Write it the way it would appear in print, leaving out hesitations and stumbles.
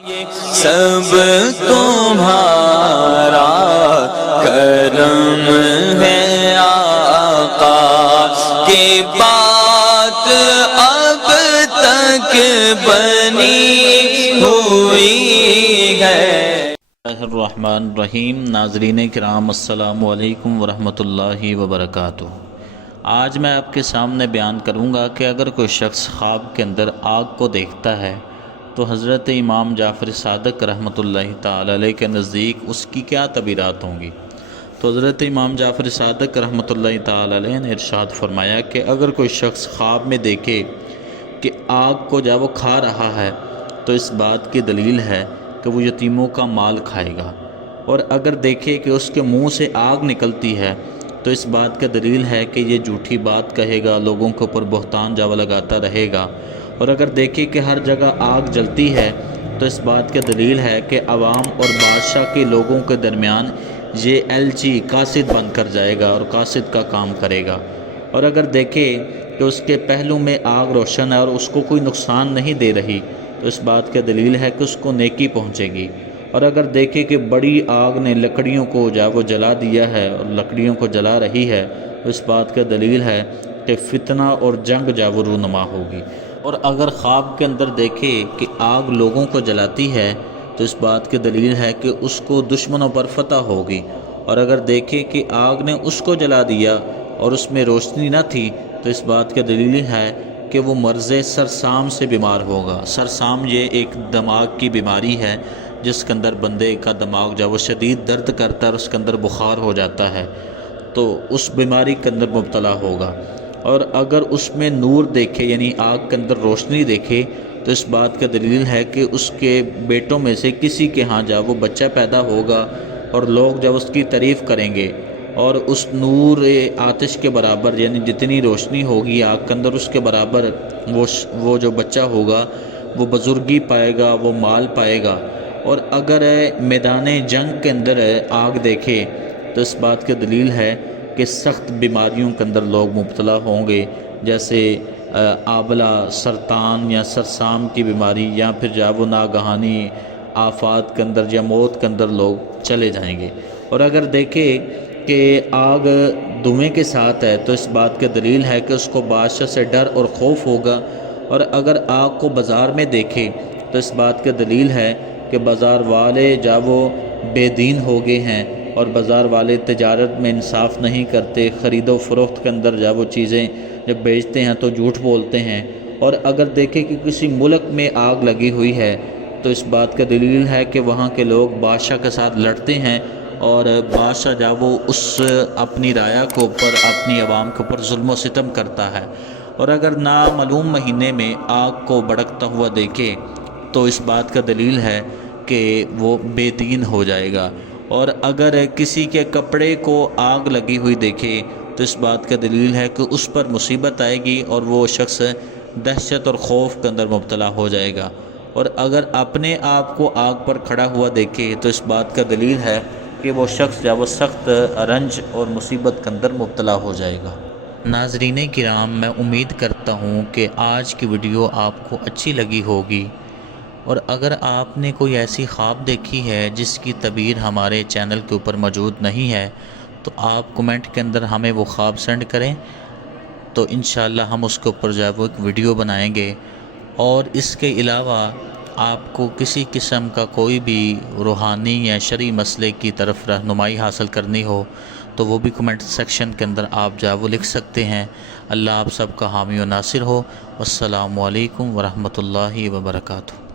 سب تمہارا کرم ہے آقا کی بات اب تک بنی ہوئی ہے۔ الرحمن الرحیم۔ ناظرین کرام السلام علیکم ورحمۃ اللہ وبرکاتہ۔ آج میں آپ کے سامنے بیان کروں گا کہ اگر کوئی شخص خواب کے اندر آگ کو دیکھتا ہے تو حضرت امام جعفر صادق رحمۃ اللہ تعالی علیہ کے نزدیک اس کی کیا تعبیرات ہوں گی۔ تو حضرت امام جعفر صادق رحمۃ اللہ تعالی علیہ نے ارشاد فرمایا کہ اگر کوئی شخص خواب میں دیکھے کہ آگ کو جب وہ کھا رہا ہے تو اس بات کی دلیل ہے کہ وہ یتیموں کا مال کھائے گا، اور اگر دیکھے کہ اس کے منہ سے آگ نکلتی ہے تو اس بات کا دلیل ہے کہ یہ جھوٹی بات کہے گا، لوگوں کے اوپر بہتان جاوا لگاتا رہے گا، اور اگر دیکھے کہ ہر جگہ آگ جلتی ہے تو اس بات کا دلیل ہے کہ عوام اور بادشاہ کے لوگوں کے درمیان یہ ایلچی قاصد بن کر جائے گا اور قاصد کا کام کرے گا، اور اگر دیکھے کہ اس کے پہلو میں آگ روشن ہے اور اس کو کوئی نقصان نہیں دے رہی تو اس بات کا دلیل ہے کہ اس کو نیکی پہنچے گی، اور اگر دیکھے کہ بڑی آگ نے لکڑیوں کو وہ جلا دیا ہے اور لکڑیوں کو جلا رہی ہے تو اس بات کا دلیل ہے کہ فتنہ اور جنگ وہ رونما ہوگی، اور اگر خواب کے اندر دیکھے کہ آگ لوگوں کو جلاتی ہے تو اس بات کی دلیل ہے کہ اس کو دشمنوں پر فتح ہوگی، اور اگر دیکھے کہ آگ نے اس کو جلا دیا اور اس میں روشنی نہ تھی تو اس بات کی دلیل ہے کہ وہ مرض سرسام سے بیمار ہوگا۔ سرسام یہ ایک دماغ کی بیماری ہے جس کے اندر بندے کا دماغ جب وہ شدید درد کرتا ہے اور اس کے اندر بخار ہو جاتا ہے تو اس بیماری کے اندر مبتلا ہوگا، اور اگر اس میں نور دیکھے یعنی آگ کے اندر روشنی دیکھے تو اس بات کا دلیل ہے کہ اس کے بیٹوں میں سے کسی کے ہاں جب وہ بچہ پیدا ہوگا اور لوگ جب اس کی تعریف کریں گے، اور اس نور آتش کے برابر یعنی جتنی روشنی ہوگی آگ کے اندر اس کے برابر وہ جو بچہ ہوگا وہ بزرگی پائے گا، وہ مال پائے گا، اور اگر میدان جنگ کے اندر آگ دیکھے تو اس بات کی دلیل ہے کہ سخت بیماریوں کے اندر لوگ مبتلا ہوں گے، جیسے آبلہ، سرطان یا سرسام کی بیماری، یا پھر جاب و ناگہانی آفات کے اندر یا موت کے اندر لوگ چلے جائیں گے، اور اگر دیکھے کہ آگ دھوئیں کے ساتھ ہے تو اس بات کی دلیل ہے کہ اس کو بادشاہ سے ڈر اور خوف ہوگا، اور اگر آگ کو بازار میں دیکھے تو اس بات کی دلیل ہے کہ بازار والے جب وہ بے دین ہو گئے ہیں اور بازار والے تجارت میں انصاف نہیں کرتے، خرید و فروخت کے اندر جب وہ چیزیں جب بیچتے ہیں تو جھوٹ بولتے ہیں، اور اگر دیکھیں کہ کسی ملک میں آگ لگی ہوئی ہے تو اس بات کا دلیل ہے کہ وہاں کے لوگ بادشاہ کے ساتھ لڑتے ہیں، اور بادشاہ جب وہ اس اپنی رعایا کے اوپر اپنی عوام کے اوپر ظلم و ستم کرتا ہے، اور اگر نامعلوم مہینے میں آگ کو بھڑکتا ہوا دیکھے تو اس بات کا دلیل ہے کہ وہ بے دین ہو جائے گا، اور اگر کسی کے کپڑے کو آگ لگی ہوئی دیکھے تو اس بات کا دلیل ہے کہ اس پر مصیبت آئے گی اور وہ شخص دہشت اور خوف کے اندر مبتلا ہو جائے گا، اور اگر اپنے آپ کو آگ پر کھڑا ہوا دیکھے تو اس بات کا دلیل ہے کہ وہ شخص جب وہ سخت رنج اور مصیبت کے اندر مبتلا ہو جائے گا۔ ناظرین کرام، میں امید کرتا ہوں کہ آج کی ویڈیو آپ کو اچھی لگی ہوگی، اور اگر آپ نے کوئی ایسی خواب دیکھی ہے جس کی تعبیر ہمارے چینل کے اوپر موجود نہیں ہے تو آپ کمنٹ کے اندر ہمیں وہ خواب سینڈ کریں، تو انشاءاللہ ہم اس کے اوپر جو ہے وہ ایک ویڈیو بنائیں گے، اور اس کے علاوہ آپ کو کسی قسم کا کوئی بھی روحانی یا شرعی مسئلے کی طرف رہنمائی حاصل کرنی ہو تو وہ بھی کمنٹ سیکشن کے اندر آپ جو ہے وہ لکھ سکتے ہیں۔ اللہ آپ سب کا حامی و ناصر ہو۔ والسلام علیکم ورحمۃ اللہ وبرکاتہ۔